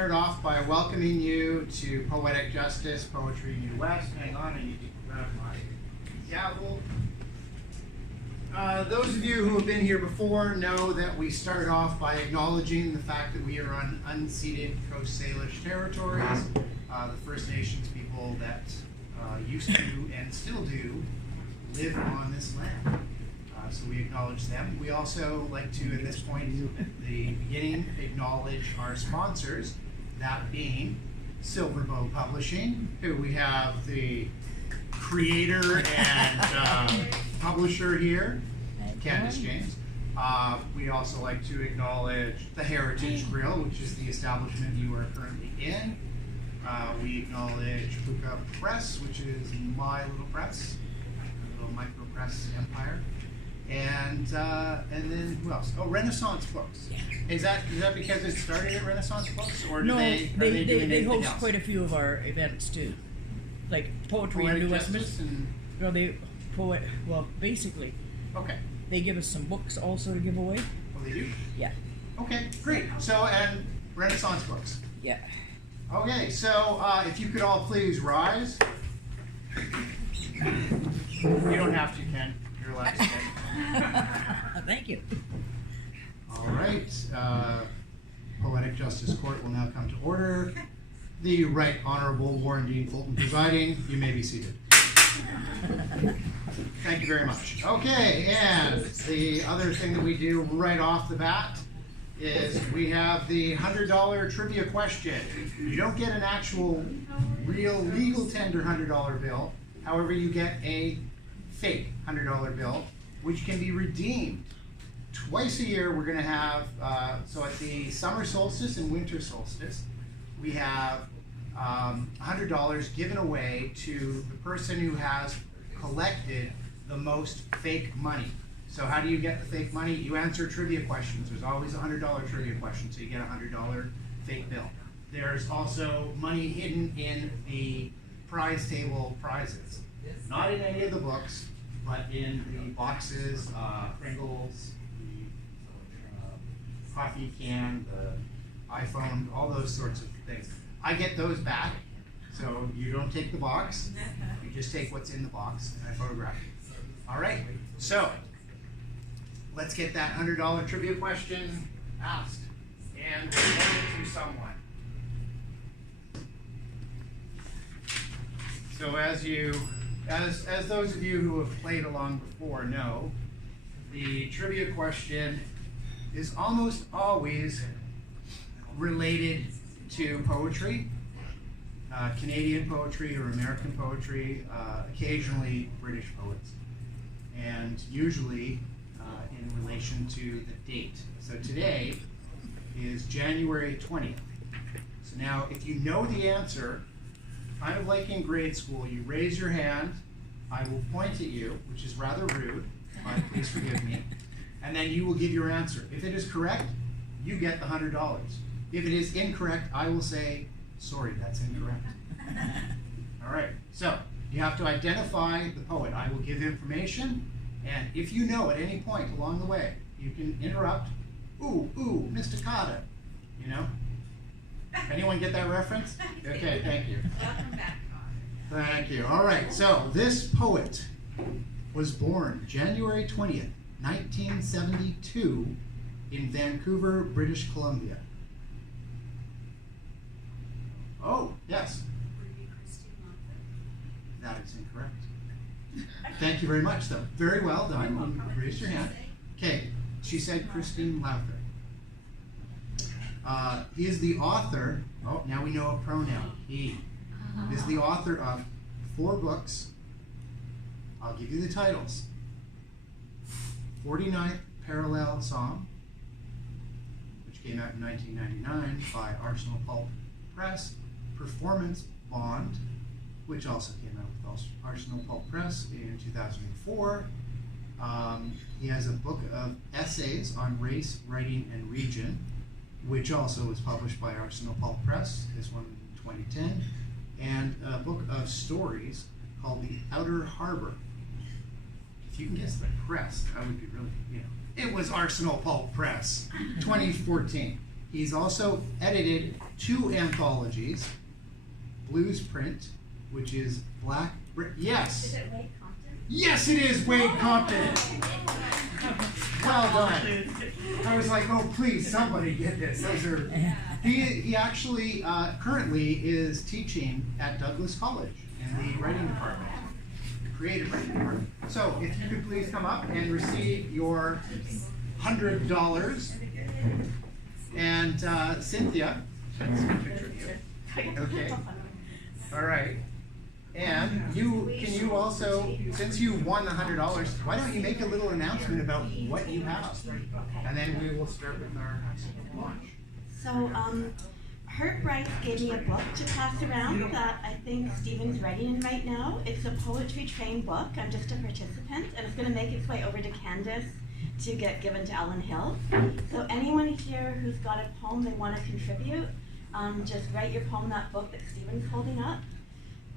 start off by welcoming you to Poetic Justice, Poetry New West. Hang on, I need to grab my gavel. Those of you who have been here before know that we start off by acknowledging the fact that we are on unceded Coast Salish territories, the First Nations people that used to and still do live on this land. So we acknowledge them. We also like to, at this point at the beginning, acknowledge our sponsors, that being Silverbow Publishing, who we have the creator and publisher here, Candace James. We also like to acknowledge the Heritage Grill, which is the establishment you are currently in. We acknowledge Puka Press, which is my little press, a little micro press empire. And then who else? Oh, Renaissance Books. Yeah. Is that because it started at Renaissance Books, or do they host else? Quite a few of our events too, like Poetry in New Westminster. No, well, basically. Okay. They give us some books also to give away. Oh, they do? Yeah. Okay, great. So, and Renaissance Books. Yeah. Okay, so if you could all please rise. You don't have to, Ken. You're allowed to stay. Thank you. All right. Poetic Justice Court will now come to order. The Right Honorable Warren Dean Fulton presiding. You may be seated. Thank you very much. Okay, and the other thing that we do right off the bat is we have the $100 trivia question. You don't get an actual, real, legal tender $100 bill. However, you get a fake $100 bill, which can be redeemed. Twice a year, we're going to have, so at the summer solstice and winter solstice, we have $100 given away to the person who has collected the most fake money. So how do you get the fake money? You answer trivia questions. There's always a $100 trivia question, so you get a $100 fake bill. There's also money hidden in the prize table prizes. Not in any of the books, but in the boxes, Pringles, the coffee can, the iPhone, all those sorts of things. I get those back, so you don't take the box, you just take what's in the box, and I photograph it. All right, so let's get that $100 trivia question asked, and we'll send it to someone. So as those of you who have played along before know, the trivia question is almost always related to poetry, Canadian poetry or American poetry, occasionally British poets, and usually in relation to the date. So today is January 20th. So now if you know the answer, kind of like in grade school, you raise your hand, I will point at you, which is rather rude, but please forgive me, and then you will give your answer. If it is correct, you get the $100. If it is incorrect, I will say, sorry, that's incorrect. All right, so you have to identify the poet. I will give information, and if you know at any point along the way, you can interrupt, ooh, Mr. Carter, you know? Anyone get that reference? Okay, thank you. Welcome back, Carter. Thank you. All right, so this poet was born January 20th, 1972 in Vancouver, British Columbia. Oh, yes. That is incorrect. Thank you very much, though. Very well done. Raise your hand. Okay, she said Christine Lowther. He is the author, oh, now we know a pronoun, he is the author of 4 books. I'll give you the titles. 49th Parallel Song, which came out in 1999 by Arsenal Pulp Press. Performance Bond, which also came out with Arsenal Pulp Press in 2004. He has a book of essays on race, writing, and region, which also was published by Arsenal Pulp Press, this one in 2010, and a book of stories called The Outer Harbor. If you can guess the press, that would be really, It was Arsenal Pulp Press, 2014. He's also edited 2 anthologies, Blues Print, which is Black yes. Is it Wade Compton? Yes, it is Wade Compton. Well done. I was like, oh, please, somebody get this. Those are. He actually currently is teaching at Douglas College in the writing department, creative writing department. So, if you could please come up and receive your $100. And Cynthia, that's a good picture of you. Okay. All right. And can you also, since you won the $100, why don't you make a little announcement about what you have? And then we will start with our launch. So, Herb Bryce gave me a book to pass around that I think Stephen's writing in right now. It's a poetry train book. I'm just a participant, and it's going to make its way over to Candace to get given to Ellen Hill. So anyone here who's got a poem they want to contribute, just write your poem in that book that Stephen's holding up.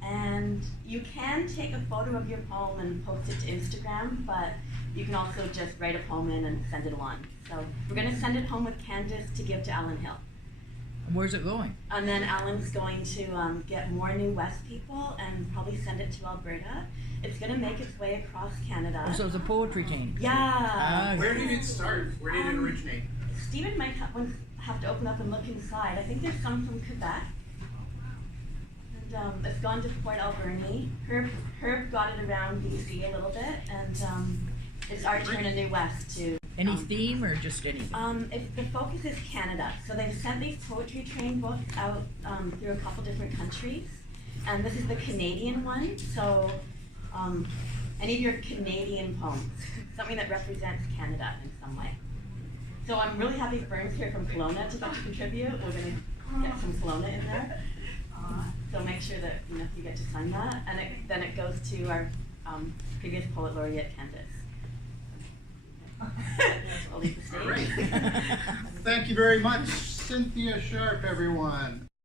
And you can take a photo of your poem and post it to Instagram, but you can also just write a poem in and send it along. So we're going to send it home with Candace to give to Ellen Hill. Where's it going? And then Alan's going to get more New West people and probably send it to Alberta. It's going to make its way across Canada. Oh, so it's a poetry team. Yeah. Where did it start? Where did it originate? Stephen might have to open up and look inside. I think there's some from Quebec. And it's gone to Port Alberni. Herb got it around BC a little bit, and it's our turn in New West to. Any theme or just anything? The focus is Canada. So they've sent these poetry train books out through a couple different countries. And this is the Canadian one. So any of your Canadian poems, something that represents Canada in some way. So I'm really happy Fern's here from Kelowna to contribute. We're going to get some Kelowna in there. So make sure that you get to sign that. And then it goes to our previous poet laureate, Candace. I'll leave the stage. All right. Thank you very much, Cynthia Sharp, everyone.